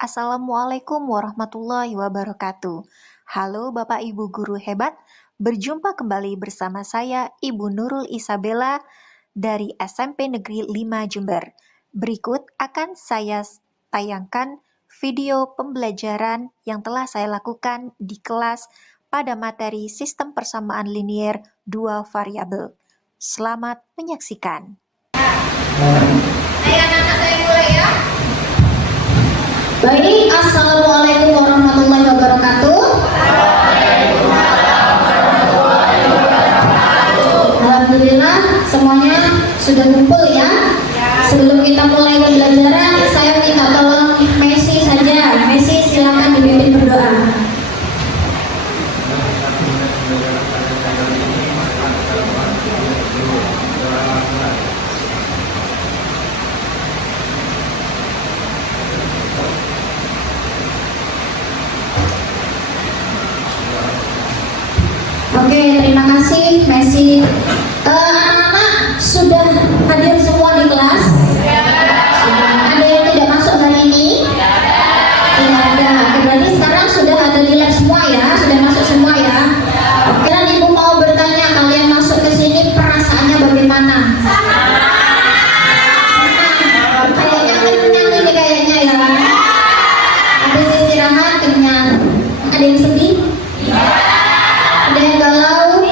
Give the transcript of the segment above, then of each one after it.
Assalamualaikum warahmatullahi wabarakatuh. Halo Bapak Ibu guru hebat, berjumpa kembali bersama saya Ibu Nurul Isabella dari SMP Negeri 5 Jember. Berikut akan saya tayangkan video pembelajaran yang telah saya lakukan di kelas pada materi sistem persamaan linier dua variabel. Selamat menyaksikan. Anak-anak saya mulai ya. Baik, Assalamualaikum warahmatullahi wabarakatuh. Alhamdulillah semuanya sudah kumpul ya. Sebelum kita mulai pembelajaran, saya minta tolong Messi saja. Messi silakan dipimpin berdoa. Oke, terima kasih Messi. Anak-anak sudah hadir semua di kelas? Ada yang tidak masuk hari ini? Tidak ada. Berarti sekarang sudah ada di lab semua ya? Sudah masuk semua ya? Oke, dan Ibu mau bertanya, kalian masuk ke sini perasaannya bagaimana? Kayaknya kenyang ini kayaknya ya. Habis istirahat kenyang. Ada yang sedih? Ada yang galau?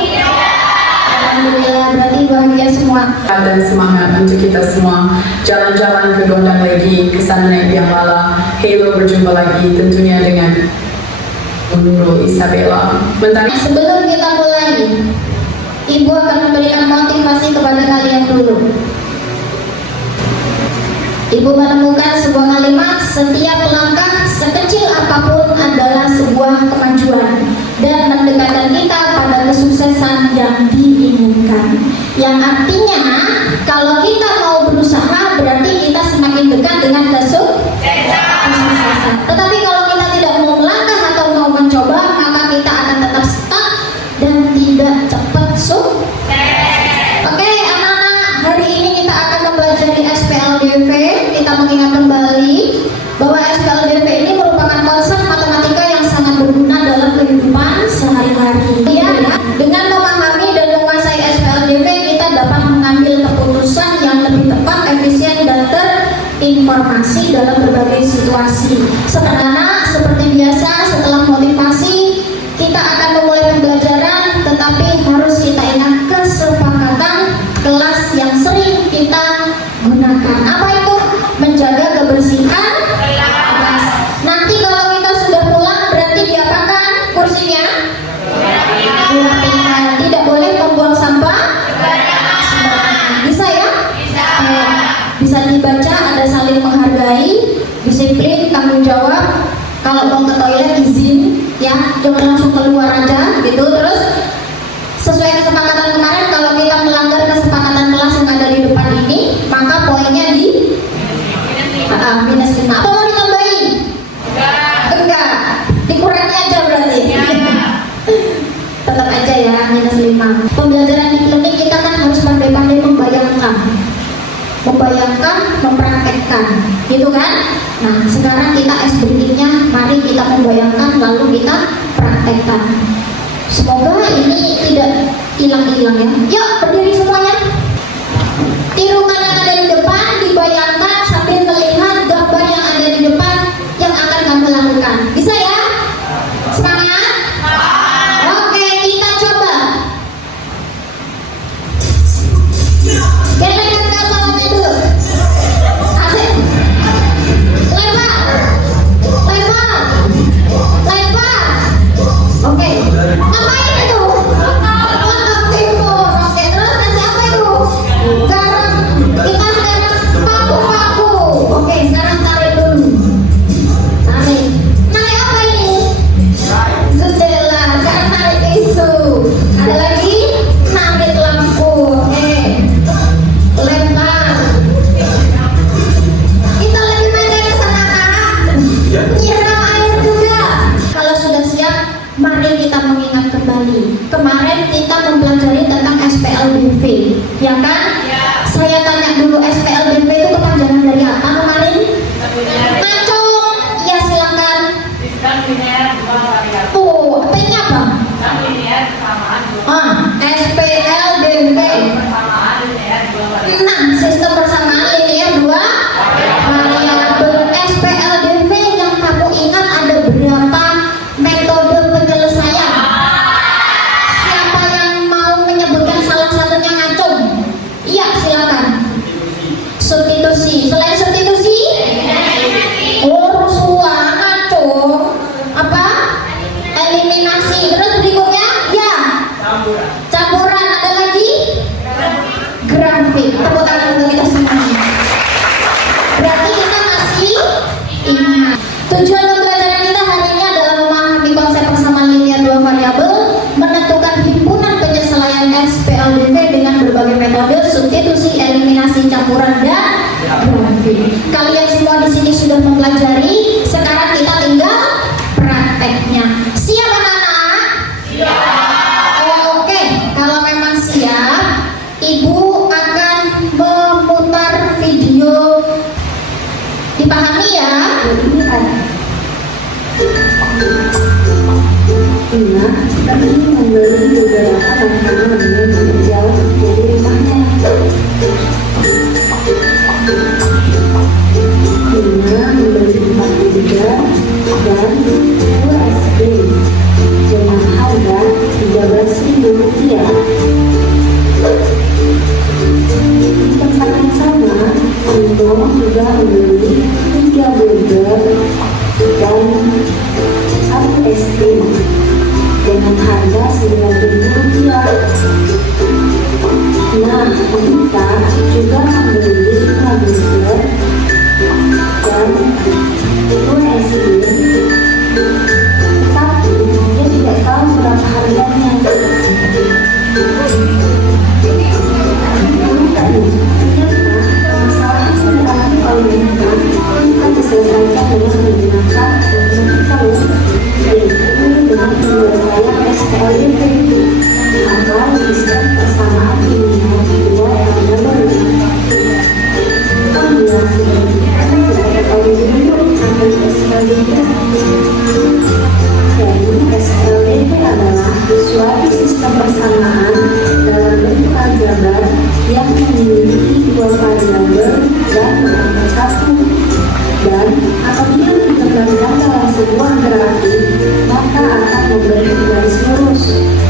Alhamdulillah, berarti bahagia semua. Dan semangat untuk kita semua jalan-jalan ke Gondang lagi, ke sana naik yang malam. Hello, berjumpa lagi tentunya dengan Nurul Isabella. Sebelum kita mulai, Ibu akan memberikan motivasi kepada kalian dulu. Ibu menemukan sebuah kalimat, setiap langkah sekecil apapun adalah sebuah kemajuan dan mendekatkan kita pada kesuksesan yang diinginkan. Yang artinya, kalau kita mau berusaha, berarti kita semakin dekat dengan kesuksesan. Tetapi kalau kita tidak mau melangkah atau mau mencoba, maka kita akan tetap stuck dan tidak cepat sukses. Oke, anak-anak, hari ini kita akan mempelajari SPLDV. Kita mengingat kembali bahwa SPLDV ini merupakan konsep matematika yang sangat berguna dalam kehidupan sehari-hari. Ya, dengan memahami dan menguasai SPLDV, kita dapat mengambil keputusan yang lebih tepat, efisien, dan terinformasi dalam berbagai situasi. Seperti biasa, setelah motivasi, kita akan memulai pembelajaran, tetapi harus kita ingat kesepakatan kelas yang sering kita gunakan. Apa itu? Menjaga kebersihan kelas. Nanti kalau kita sudah pulang, berarti diapakan kursinya? Dirapikan. Tidak boleh membuang sampah sembarangan. Bisa ya? Bisa dibaca, ada saling menghargai, disiplin, tanggung jawab. Kalau mau ke toilet izin, ya, jangan langsung keluar aja, gitu. Terus sesuai kesepakatan kemarin, kalau kita melanggar kesepakatan kelas yang ada di depan ini, maka poinnya di minus 5. Apa mau ditambahin? Enggak. Dikurangi aja berarti. Tetap aja ya, minus 5. Pembelajaran di klinik kita kan harus pandai-pandai membayangkan, mempraktekkan, gitu kan? Nah, sekarang kita berikutnya, mari kita membayangkan lalu kita praktekkan. Semoga ini tidak hilang-hilang ya. Yuk, berdiri semuanya. Tirukan yang ada di depan, dibayangkan sambil melihat gambar yang ada di depan yang akan kamu lakukan. Bisa ya? Semangat? Oke, kita coba. Gelengkan kepalanya dulu. Asik. Lempar. Oke. Ngapain itu? Kotak timun. Oke, terus kasih apa itu? Garam. Kita sekarang paku-paku. Oke, sekarang tarik dulu. Tarik. Tarik apa ini? Jendela. Sekarang tarik tisu. Ada lagi? Tarik lampu. Oke. Lempar. Kita lagi main dari sana kak. Nyiram air juga. Kalau sudah siap, mari kita mengingat kembali. Kemarin kita mempelajari tentang SPLDV, ya kan? Ya. Saya tanya dulu, SPLDV itu kepanjangan dari apa kemarin? Ngacung. Yes, Tuh, T-nya apa? SPLDV. Nah, sistem persamaan linear dua variabel. SPLDV yang kamu ingat ada berapa metode penyelesaian? Siapa yang mau menyebutkan salah satunya ngacung? Iya, silakan. Substitusi. Selain substitusi? Rusua, ngacung. Apa? Eliminasi. Terus berikutnya? Ya. Campuran. Ada lagi? Grafik. Tepuk tangan untuk kita semuanya. Berarti kita masih ingat. Tujuan pembelajaran kita hari ini adalah memahami konsep persamaan linear dua variabel, menentukan himpunan penyesuaian SPLDV dengan berbagai metode substitusi, eliminasi, campuran, dan grafik. Kalian semua di sini sudah mempelajari. Sekarang kita tinggal prakteknya. Siap anak-anak? Siap. Oke, kalau memang siap, Ibu akan memutar video. Dipahami ya? Ingat, kita ingin membeli beberapa makanan yang jauh dari rumahnya. Ina membeli 4 burger dan 2 es krim dengan harga Rp13.000. Di tempat yang sama, Ino juga membeli 3 burger dan 1 es krim dengan harga Rp9.000. Nah, kita juga membeli 5 burger dan 2 es krim, tapi dia tidak tahu berapa harganya. Masalah itu berarti kalau kita diselesaikan dengan menggunakan matematika yaitu dengan penyelesaian SPLDV atau sistem persamaan linear dua variabel. Kita tahu dulu tentang SPLDV. Jadi SPLDV adalah suatu sistem persamaan dalam bentuk aljabar yang memiliki dua variabel dan berangkat satu. Dan apabila dikembangkan dalam sebuah grafik, maka akan memberi garis lurus.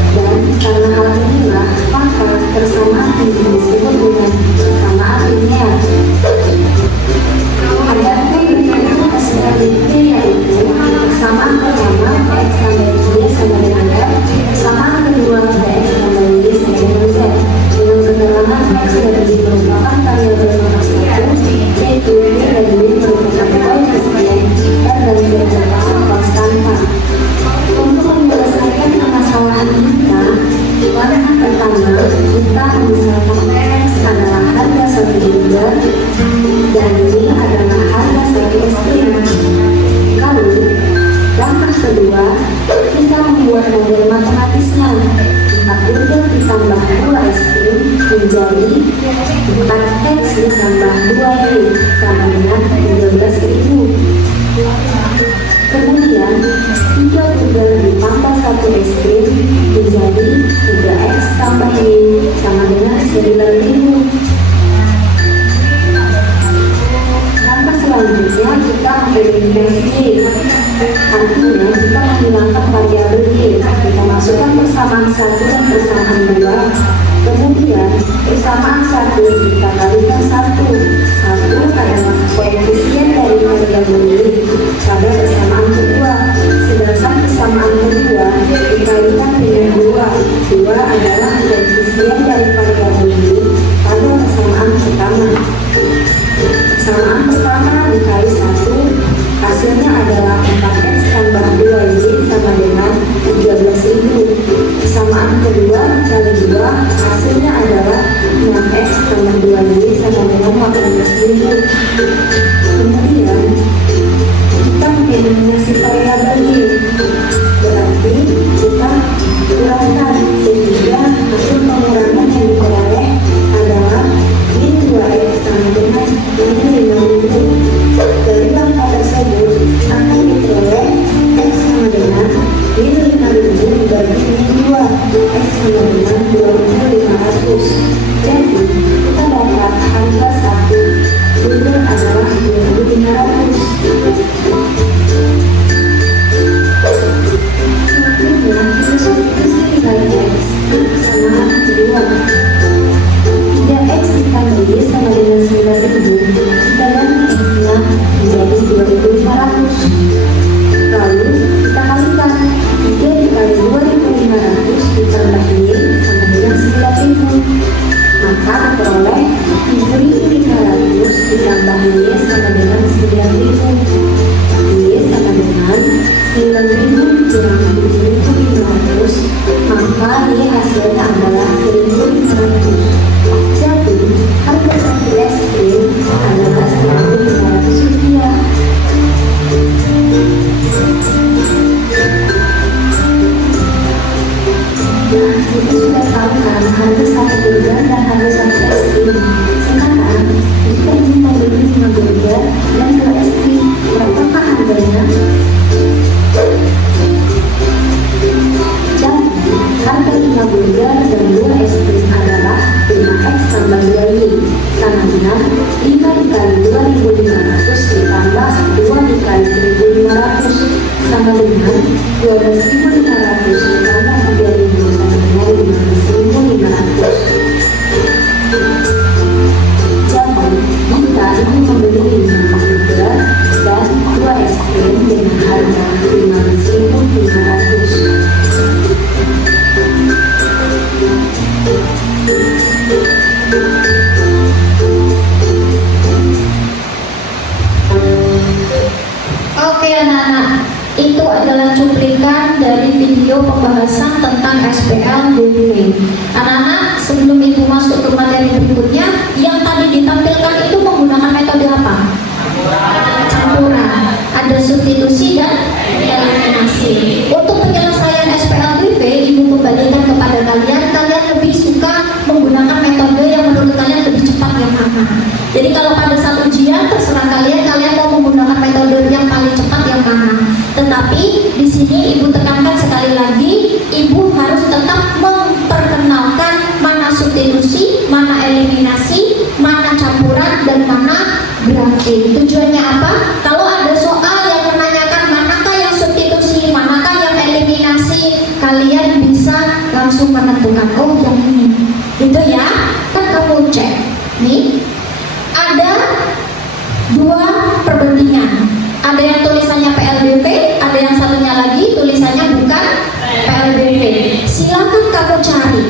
Dan karena hal inilah, maka persamaan ini disebut dengan persamaan linear. Adapun bentuk SPLDV yaitu persamaan pertama X tambah Y sama dengan F, persamaan kedua X tambah Y sama dengan Z. Dengan keterangan X dan Y merupakan variabel nomor 1, yaitu Y dan Y merupakan koefisien, R dan Z merupakan konstanta. Untuk menyelesaikan permasalahan kita, langkah pertama kita misalkan X adalah harga 1 burger dan Y adalah harga 1 es krim. Lalu langkah kedua kita membuat model matematisnya. 4 burger ditambah 2 es krim menjadi 4X ditambah 2Y sama dengan 13.000. Kemudian 3 burger ditambah 1 es krim menjadi 3X tambah Y sama dengan 9.000. Langkah selanjutnya kita mengeliminasi Y. Artinya kita menghilangkan variabel Y. Kita masukkan persamaan 1 dan persamaan 2. Kemudian persamaan 1 kita kalikan 1. 1 adalah koefisien dari variabel Y pada persamaan kedua. Sedangkan persamaan kedua dikalikan dengan 2. 2 adalah koefisien dari variabel Y pada persamaan pertama. Persamaan pertama dikali 1, hasilnya adalah 4X tambah 2Y sama dengan 13.000. Persamaan kedua dikali 2, hasilnya adalah 6X tambah 2Y sama dengan 18.000. menawarkan harga satu burger dan harga satu es krim. Sekarang, jika ingin membeli 5 burger dan 2 es krim, berapakah harganya? Jadi, harga 5 burger dan 2 es krim adalah 5x tambah 2y, sama dengan 5 dikali 2.500 ditambah 2 dikali 1.500, sama dengan 12.500 ditambah 3.000 sama dengan 15.500. Jadi, kita ingin membeli 5 burger dan 2 es krim dengan harga 15.500. Oke anak-anak, itu adalah cuplikan dari video pembahasan tentang SPL DP. Anak-anak, sebelum ibu masuk ke materi berikutnya, yang tadi ditampilkan itu menggunakan metode apa? Campuran. Ada substitusi dan eliminasi. Untuk penyelesaian SPL DP, ibu kembalikan kepada kalian. Kalian lebih suka menggunakan metode yang menurut kalian lebih cepat yang mana? Jadi kalau pada saat ujian terserah kalian mau menggunakan metode yang paling cepat yang mana. Tetapi di sini ibu tekankan sekali lagi, ibu harus tetap memperkenalkan mana substitusi, mana eliminasi, mana campuran, dan mana grafik. Tujuannya apa? Kalau ada soal yang menanyakan manakah yang substitusi, manakah yang eliminasi, kalian bisa langsung menentukan, oh yang ini. Gitu ya. Kan kamu cek. Nih, ada 2 perbandingan. Ada yang tulisannya PLBP, ada yang satunya lagi tulisannya bukan PLBP. Silakan kamu cari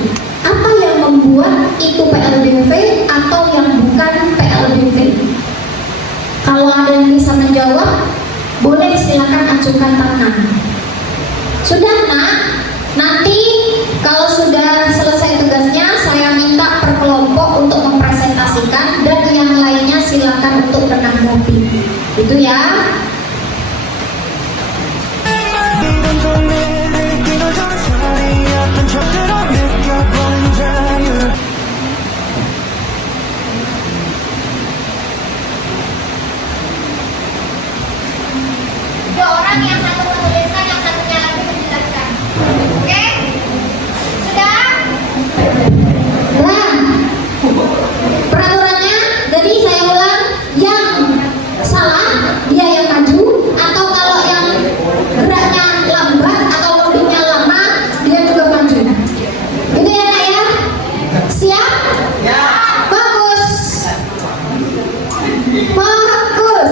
apa yang membuat itu PLBP atau yang bukan PLBP. Kalau ada yang bisa menjawab, boleh silakan acukan tangan. Sudah nak? Nanti kalau sudah selesai tugasnya, saya minta per kelompok untuk mempresentasikan dan yang lainnya silakan untuk menanggapi. Itu ya. Dua orang yang satu menuliskan, yang satunya lagi menjelaskan. Oke? Sudah? Nah, peraturannya, jadi saya ulang, yang salah dia yang maju, atau kalau yang geraknya lambat atau loadingnya lama dia juga maju. Gitu ya nak ya? Siap? Ya. Bagus. Bagus.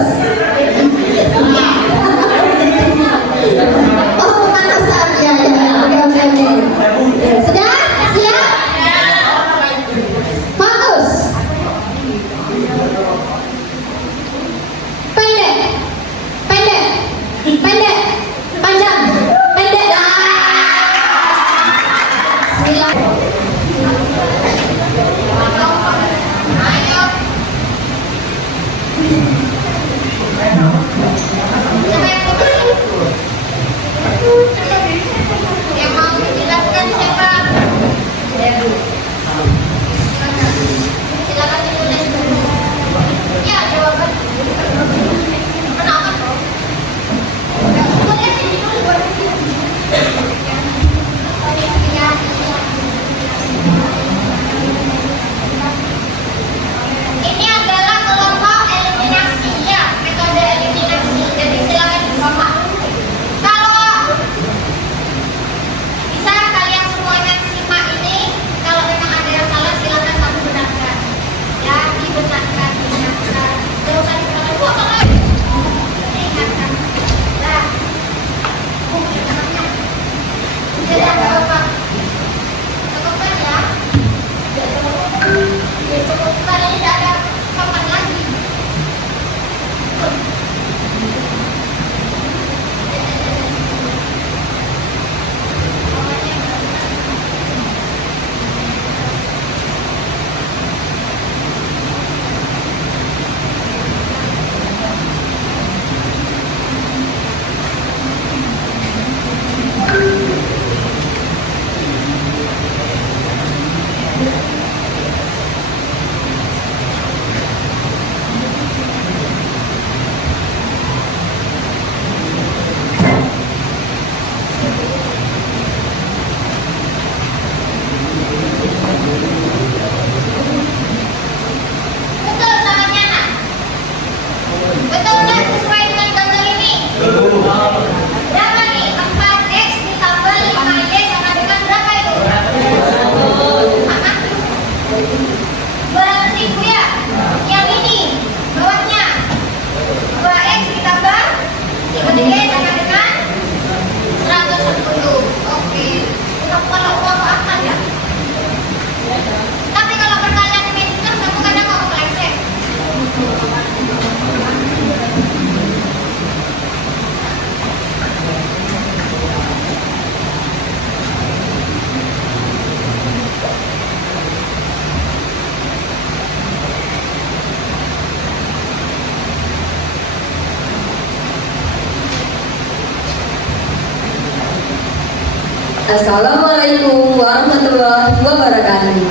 Assalamualaikum warahmatullahi wabarakatuh.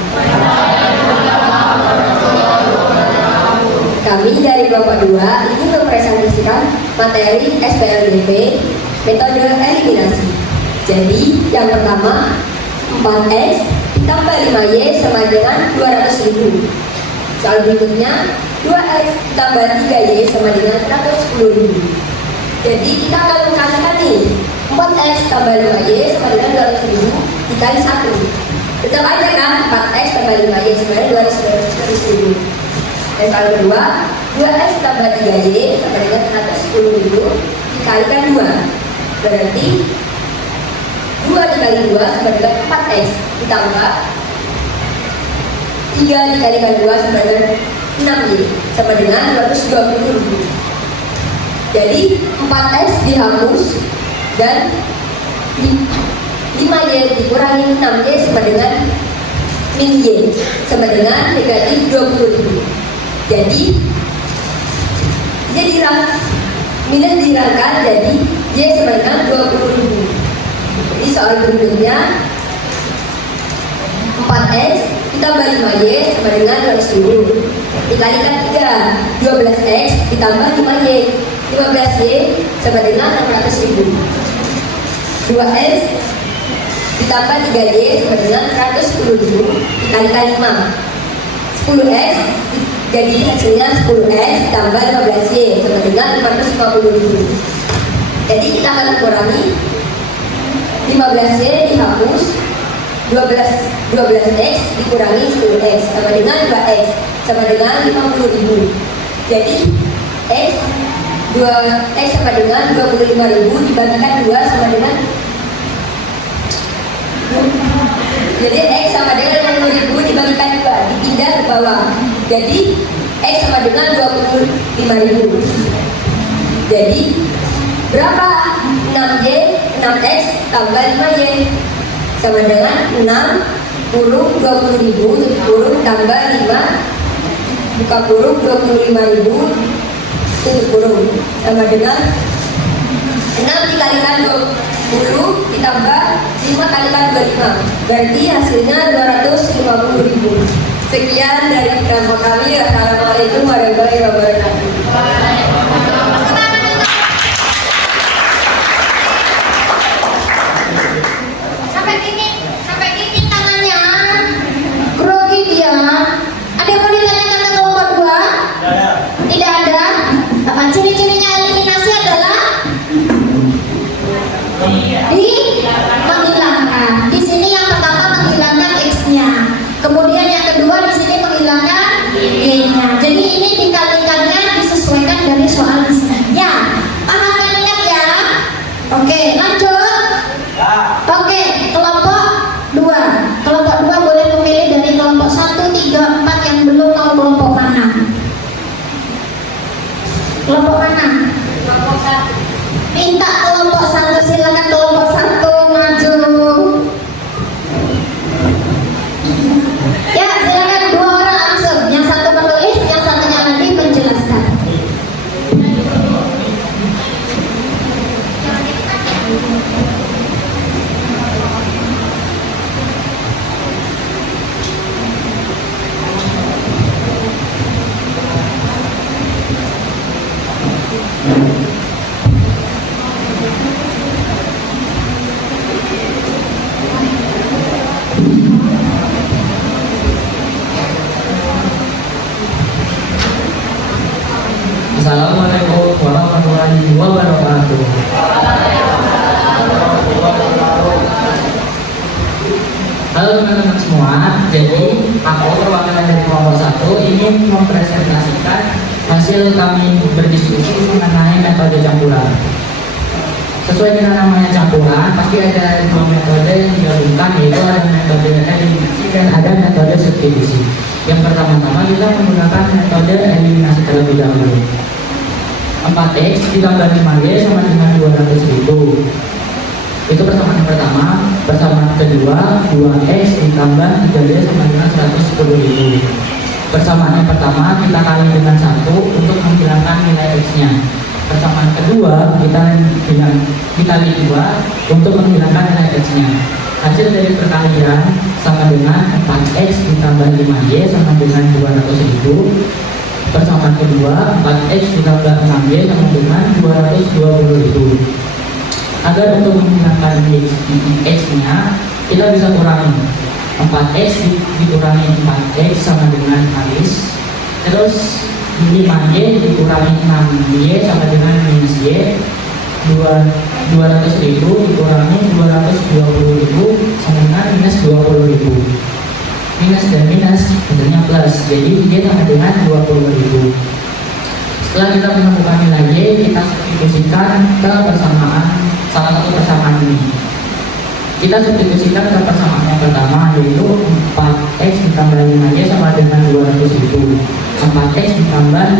Kami dari Kelompok 2 ingin mempresentasikan materi SPLDP metode eliminasi. Jadi yang pertama 4X ditambah 5Y sama dengan 200.000. Soal berikutnya 2X ditambah 3Y sama dengan 110.000. Jadi kita akan mengkalikan nih 4X tambah 5Y sama dengan 200.000 dikali 1. Tetap aja kan 4X tambah 5Y sama dengan 200.000. Dan soal kedua 2X tambah 3Y sama dengan 110.000 dikalikan 2. Berarti 2 dikali 2 sama dengan 4X ditambah 3 dikalikan 2 sama dengan 6Y sama dengan 220.000. Jadi 4X dihapus dan 5Y dikurangi 6Y sama dengan min Y sama dengan negatif 20.000. Jadi minus dirangkat jadi Y sama dengan 20.000. Jadi soal berikutnya 4X ditambah 5Y sama dengan 200.000 dikalikan 3, 12X ditambah 5Y 15Y sama dengan 600.000. 2X ditambah 3Y sama dengan 110.000 dikalikan 5. 10X jadi hasilnya 10X ditambah 15Y sama dengan 550.000. Jadi kita akan kurangi 15Y dihapus 12X dikurangi 10X sama dengan 2X sama dengan 50.000. Jadi X sama dengan 25.000 dibagikan 2 sama dengan jadi X sama dengan 50.000 dibagikan 2 dipindah ke bawah. Jadi X sama dengan 25.000. Jadi berapa 6Y 6X tambah 5Y sama dengan 6 kurung 20.000 kurung tambah 5 buka kurung 25.000 tutup kurung sama dengan 6 dikalikan 20 ditambah 5 kalikan 25 berarti hasilnya 250.000. Sekian dari kelompok kami. Assalamualaikum warahmatullahi wabarakatuh. Sampai gini tangannya. Grogi dia. Ada yang mau ditanyakan ke kelompok 2? Tidak ada. Ciri-cirinya eliminasi adalah menghilangkan. Di sini yang pertama menghilangkan X-nya. Kemudian yang kedua di sini menghilangkan Y-nya. Jadi ini dikalikannya disesuaikan dari soal ya. Paham yang ingat ya? Oke, lanjut. Oke, kelompok 2. Kelompok 2 boleh memilih dari kelompok 1, 3, 4 yang belum tahu kelompok mana. Kelompok mana? Kelompok 1. Minta kelompok 1, silakan kelompok 1 maju. Ya, silakan 2 orang langsung. Yang satu menulis, yang satunya lagi menjelaskan. Assalamualaikum warahmatullahi wabarakatuh. Halo teman-teman semua, jadi aku perwakilan dari kelompok 1 ingin mempresentasikan hasil kami berdiskusi mengenai metode campuran. Sesuai dengan namanya campuran, pasti ada 2 metode yang digabungkan, yaitu ada metode eliminasi dan ada metode substitusi. Yang pertama-tama kita menggunakan metode eliminasi terlebih dahulu. 4X ditambah 5Y sama dengan 200.000. Itu persamaan pertama. Persamaan kedua 2X ditambah 3Y sama dengan 110.000. Persamaan yang pertama kita kali dengan 1 untuk menghilangkan nilai X-nya. Persamaan kedua kita kali 2 untuk menghilangkan nilai X-nya. Hasil dari perkalian sama dengan 4x ditambah 5y sama dengan 200.000. Persamaan kedua, 4x ditambah 6y sama dengan 220.000. Agar untuk menghilangkan x-nya, kita bisa kurangi 4x dikurangi 4x sama dengan alis. Terus 5y dikurangi 6y sama dengan minus y. 200.000 dikurangi 220.000 sama dengan minus 20.000. Minus dan minus hasilnya plus, jadi y sama dengan 20.000. Setelah kita menemukan nilai y, kita substitusikan ke persamaan salah satu persamaan ini. Kita substitusikan ke persamaan yang pertama, yaitu 4x ditambah 5y sama dengan 200.000. 4x ditambah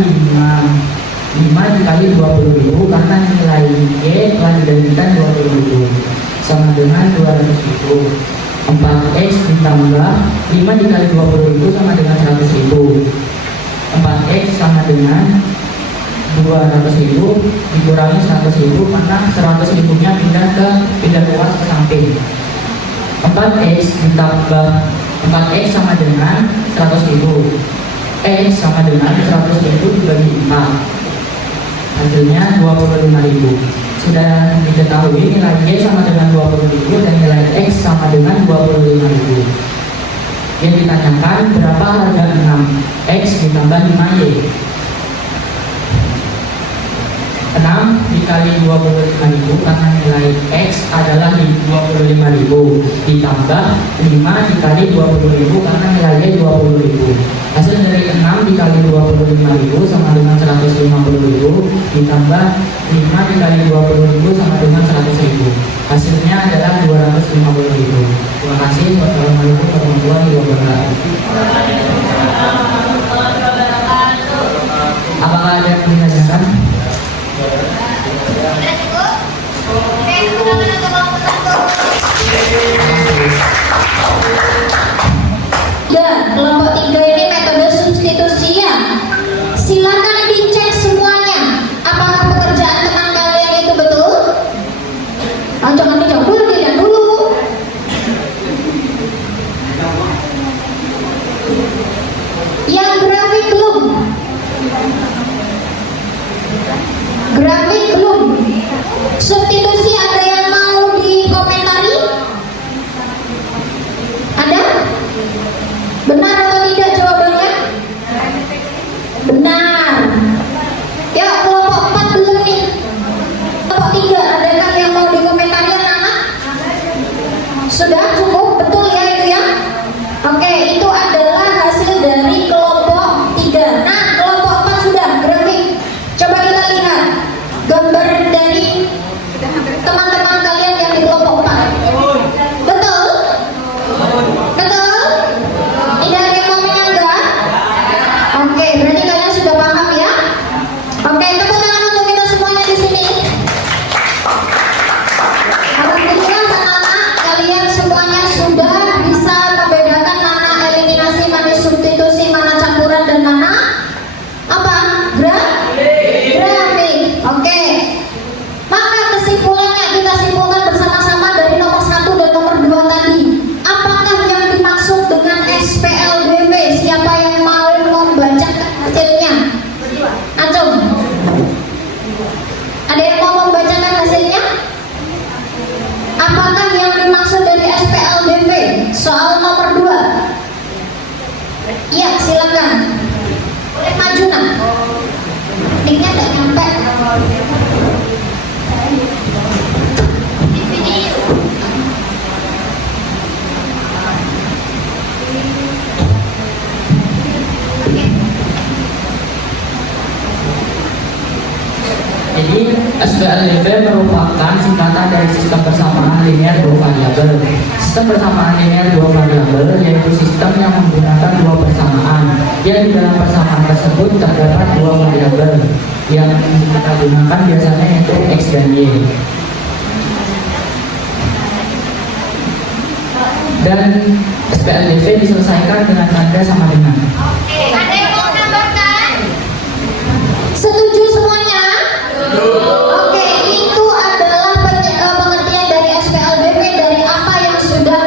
5 dikali 20.000 karena nilai y telah dibandingkan 20.000 sama dengan 200.000. 4x ditambah 5 dikali 20.000 sama dengan 100.000. 4x sama dengan 200.000 dikurangi 100.000 karena 100.000 nya pindah keluar ke samping. 4x ditambah 4x sama dengan 100.000. X sama dengan 100.000 dibagi 4. Hasilnya 25.000. Sudah diketahui nilai Y sama dengan 20.000 dan nilai X sama dengan 25.000. Yang ditanyakan berapa harga 6X ditambah 5Y. 6 dikali 25.000 karena nilai X adalah 25.000 ditambah 5 dikali 20.000 karena nilai Y 20.000. Hasil dari 6 dikali 25.000 sama dengan 150.000 ditambah 5 dikali 20.000 sama dengan 100.000. Hasilnya adalah 250.000. Terima kasih. Wassalamualaikum warahmatullahi wabarakatuh. Apakah ada yang ditanyakan? Dan kelompok 3 ini metode substitusi ya. Silakan dicek semuanya. Apakah pekerjaan teman kalian itu betul? Jangan dijawab dulu, dilihat dulu. Yang grafik belum? Grafik belum? Substitusi ada yang mau dikomentari? Ada? Benar atau tidak jawabannya? Benar. Ya, kelompok 4 belum nih. Kelompok 3, adakah yang mau dikomentari anak-anak? Sudah cukup? Betul ya itu ya? Oke, itu adalah hasil dari kelompok 3. Nah, kelompok 4 sudah grafik. Coba kita lihat gambar dari teman-teman kalian yang di kelompok 4. Betul? Betul? Tidak ada yang mau menyanggah? Oke, berarti kalian sudah paham ya? Oke, tepuk tangan untuk kita semuanya di sini. Alhamdulillah anak-anak, kalian semuanya sudah bisa membedakan mana eliminasi, mana substitusi, mana campuran dan mana apa? Grafik. Oke. Maka kesimpulannya kita simpulkan bersama-sama dari nomor 1 dan nomor 2 tadi. Apakah yang dimaksud dengan SPLBV? Siapa yang mau membacakan hasilnya? Acung. Ada yang mau membacakan hasilnya? Apakah yang dimaksud dari SPLBV? Soal nomor 2. Iya, silakan. Boleh maju nak. Mic-nya nggak nyampe. Di video. Jadi SPLBV merupakan singkatan dari sistem persamaan linear dua variabel. Sistem persamaan linear dua variabel yaitu sistem yang menggunakan dua persamaan. Yang di dalam persamaan tersebut terdapat dua variabel yang kita gunakan biasanya yaitu x dan y. Dan SPLBV diselesaikan dengan tanda sama dengan. Ada yang mau menambahkan? Setuju semuanya? Oke, itu adalah pengertian dari SPLBV dari apa yang sudah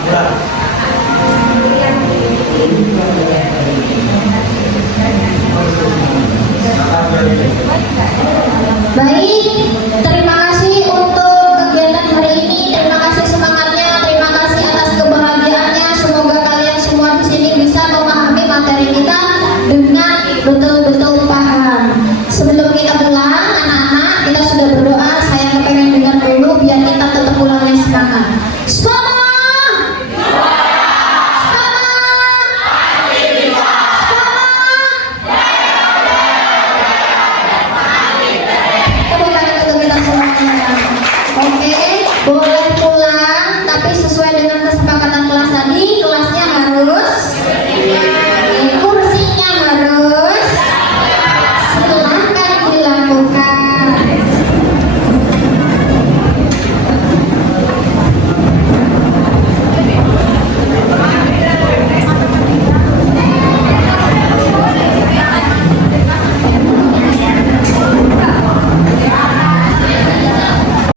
campuran. Baik, terima